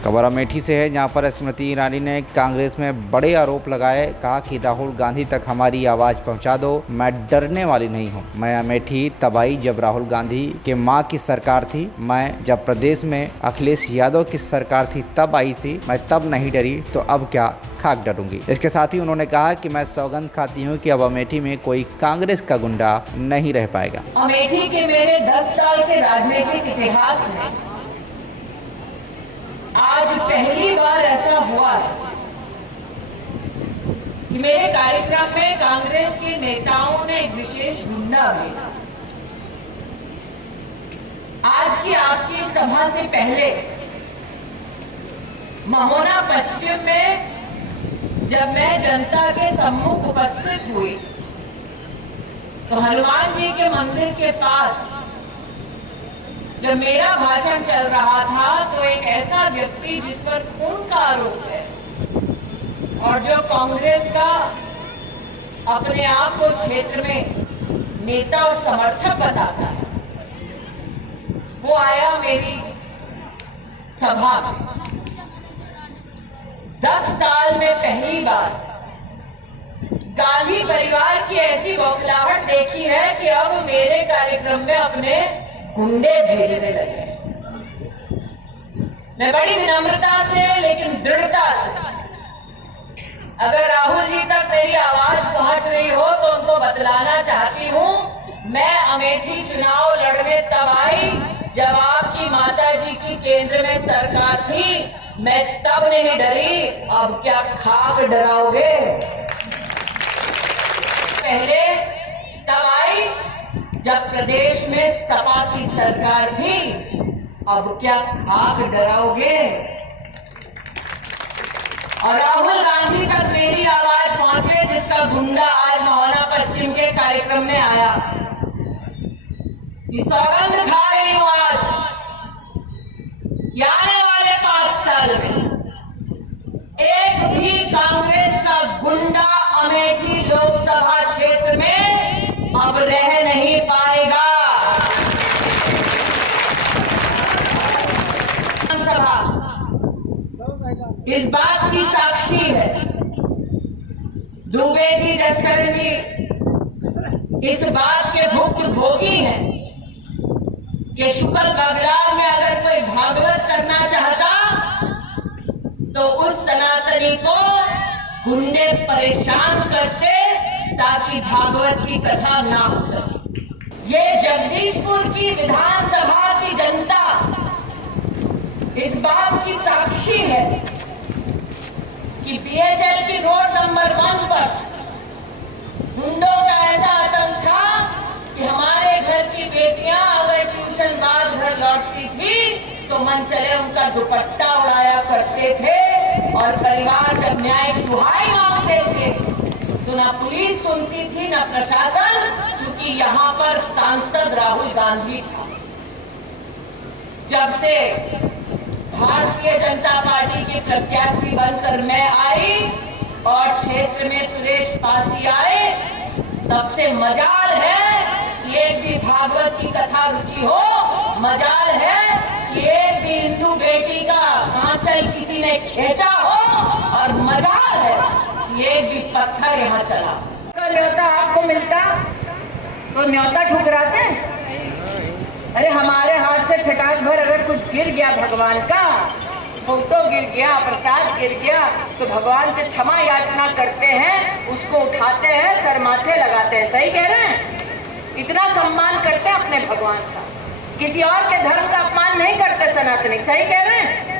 खबर अमेठी से है, जहां पर स्मृति ईरानी ने कांग्रेस में बड़े आरोप लगाए। कहा कि राहुल गांधी तक हमारी आवाज़ पहुंचा दो, मैं डरने वाली नहीं हूं। मैं अमेठी तब आई जब राहुल गांधी के मां की सरकार थी। मैं जब प्रदेश में अखिलेश यादव की सरकार थी तब आई थी। मैं तब नहीं डरी तो अब क्या खाक डरूंगी। इसके साथ ही उन्होंने कहा कि मैं सौगंध खाती हूँ कि अब अमेठी में कोई कांग्रेस का गुंडा नहीं रह पाएगा। अमेठी के मेरे 10 साल के राजनीतिक इतिहास में आज पहली बार ऐसा हुआ है कि मेरे कार्यक्रम में कांग्रेस के नेताओं ने एक विशेष गुंडा भेजा। आज की आपकी सभा से पहले महोना पश्चिम में जब मैं जनता के सम्मुख उपस्थित हुई तो हनुमान जी के मंदिर के पास जब मेरा भाषण चल रहा था तो एक ऐसा व्यक्ति जिस पर खून का आरोप है और जो कांग्रेस का अपने आप को क्षेत्र में नेता और समर्थक बताता है, वो आया मेरी सभा में। 10 साल में पहली बार गांधी परिवार की ऐसी बौखलाहट देखी है कि अब मेरे कार्यक्रम में अपने गुंडे भेजने लगे। मैं बड़ी विनम्रता से लेकिन दृढ़ता से, अगर राहुल जी तक मेरी आवाज पहुंच रही हो तो उनको बतलाना चाहती हूं, मैं अमेठी चुनाव लड़ने तब आई जब आपकी माता जी की केंद्र में सरकार थी। मैं तब नहीं डरी, अब क्या खाक डराओगे। पहले तब आई जब प्रदेश में सपा की सरकार थी, अब क्या खाक डराओगे। और राहुल गांधी तक मेरी आवाज पहुंचे जिसका गुंडा आज महोना पश्चिम के कार्यक्रम में आया। ये सौगंध खा रही हूं आज कि आने वाले 5 साल में एक भी कांग्रेस का गुंडा अमेठी लोकसभा क्षेत्र में अब रह नहीं पाएगा। सभा इस बात की साक्षी है। दुबे जी, जसकरण जी इस बात के भुक्तभोगी हैं कि शुक्ल बगलार में अगर कोई भागवत करना चाहता तो उस सनातनी को गुंडे परेशान करते ताकि भागवत की कथा ना हो सके। ये जगदीशपुर की विधानसभा की जनता इस बात की साक्षी है कि बीएचएल की रोड नंबर 1 पर गुंडों का ऐसा आतंक था कि हमारे घर की बेटियां अगर ट्यूशन बाद घर लौटती थी तो मन चले उनका दुपट्टा उड़ाया करते थे। और परिवार जब न्याय की दुहाई मांगते थे तो ना पुलिस सुनती थी ना प्रशासन, क्योंकि यहाँ पर सांसद राहुल गांधी था। जब से भारतीय जनता पार्टी के प्रत्याशी बनकर मैं आई और क्षेत्र में सुरेश पासी आए, तब से मजाल है कि एक भी भागवत की कथा रुकी हो, मजाल है कि एक भी हिंदू बेटी का आंचल किसी ने खींचा हो, और मजाल है कि एक भी पत्थर यहाँ चला। न्योता आपको मिलता तो न्योता ठुकराते। अरे हमारे हाथ से छटाक भर अगर कुछ गिर गया भगवान का, फोटो गिर गया, प्रसाद गिर गया, तो भगवान से क्षमा याचना करते हैं, उसको उठाते हैं, सर माथे लगाते हैं। सही कह रहे हैं? इतना सम्मान करते हैं अपने भगवान का, किसी और के धर्म का अपमान नहीं करते सनातनी। सही कह रहे हैं?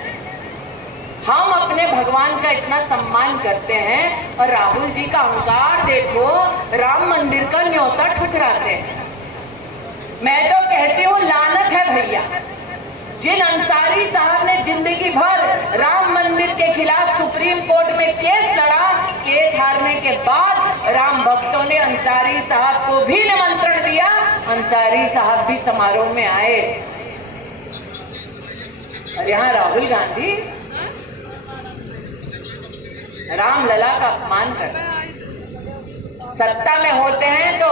हम अपने भगवान का इतना सम्मान करते हैं और राहुल जी का अहंकार देखो, राम मंदिर का न्योता ठुकराते हैं। मैं तो कहती हूँ लानत है भैया, जिन अंसारी साहब ने जिंदगी भर राम मंदिर के खिलाफ सुप्रीम कोर्ट में केस लड़ा, केस हारने के बाद राम भक्तों ने अंसारी साहब को भी निमंत्रण दिया, अंसारी साहब भी समारोह में आए, और यहाँ राहुल गांधी राम लला का अपमान कर। सत्ता में होते हैं तो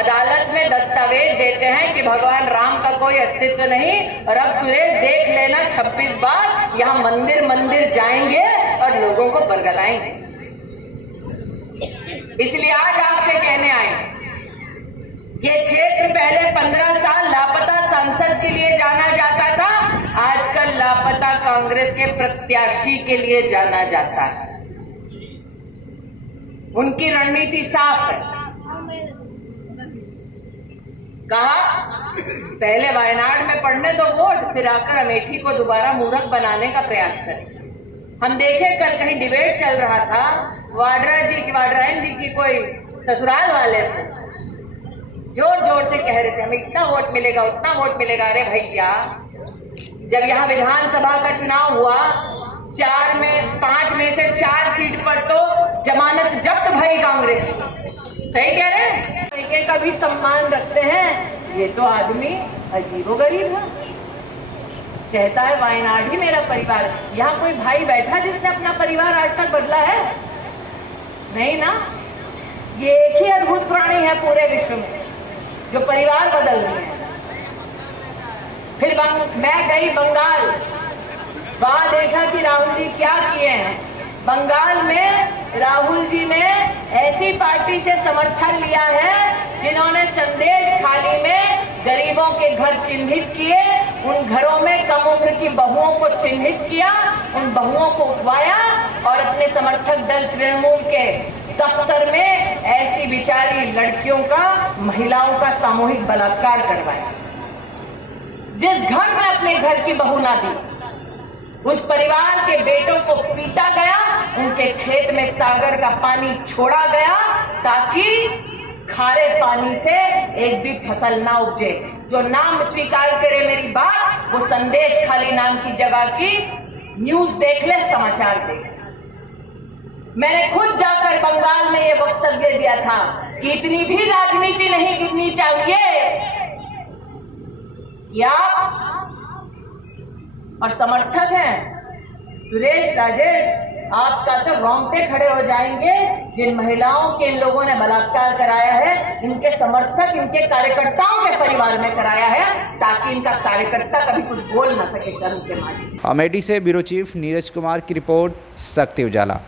अदालत में दस्तावेज देते हैं कि भगवान राम का कोई अस्तित्व नहीं, और अब सुरेश देख लेना 26 बार यहाँ मंदिर मंदिर जाएंगे और लोगों को बरगलाएंगे। इसलिए आज आपसे कहने आए, ये क्षेत्र पहले 15 साल लापता सांसद के लिए जाना जाता था, आजकल लापता कांग्रेस के प्रत्याशी के लिए जाना जाता है। उनकी रणनीति साफ है। कहा पहले वायनाड में पड़ने दो वोट, फिर आकर अमेठी को दोबारा मूर्ख बनाने का प्रयास करें। हम देखे कल कहीं डिबेट चल रहा था, वाड्रायन जी की कोई ससुराल वाले थे, जोर जोर से कह रहे थे हमें इतना वोट मिलेगा उतना वोट मिलेगा। अरे भैया, जब यहाँ विधानसभा का चुनाव हुआ, 5 में से 4 सीट पर तो जमानत जब्त भई कांग्रेस। सही कह रहे हैं, तरीके का भी सम्मान रखते हैं। ये तो आदमी अजीबोगरीब है, कहता है वायनाड ही मेरा परिवार। यहाँ कोई भाई बैठा जिसने अपना परिवार आज तक बदला है? नहीं ना। ये एक ही अद्भुत प्राणी है पूरे विश्व में जो परिवार बदल रही है। फिर मैं गई बंगाल, वहां देखा कि राहुल जी क्या किए हैं। बंगाल में राहुल जी ने ऐसी पार्टी से समर्थन लिया है जिन्होंने संदेश खाली में गरीबों के घर चिन्हित किए, उन घरों में कम उम्र की बहुओं को चिन्हित किया, उन बहुओं को उठवाया और अपने समर्थक दल तृणमूल के दफ्तर में ऐसी बिचारी लड़कियों का, महिलाओं का सामूहिक बलात्कार करवाया। जिस घर में अपने घर की बहू ना दी, उस परिवार के बेटों को पीटा गया, उनके खेत में सागर का पानी छोड़ा गया ताकि खारे पानी से एक भी फसल ना उपजे। जो नाम स्वीकार करे मेरी बात, वो संदेश खाली नाम की जगह की न्यूज देख ले, समाचार देख ले। मैंने खुद जाकर बंगाल में ये वक्तव्य दिया था कि इतनी भी राजनीति नहीं गिरनी चाहिए कि आप और समर्थक हैं सुरेश, राजेश, आपका तो रोंगटे खड़े हो जाएंगे। जिन महिलाओं के इन लोगों ने बलात्कार कराया है, इनके समर्थक, इनके कार्यकर्ताओं के परिवार में कराया है, ताकि इनका कार्यकर्ता कभी कुछ बोल ना सके शर्म के मारे। अमेठी से ब्यूरो चीफ नीरज कुमार की रिपोर्ट, शक्ति उजाला।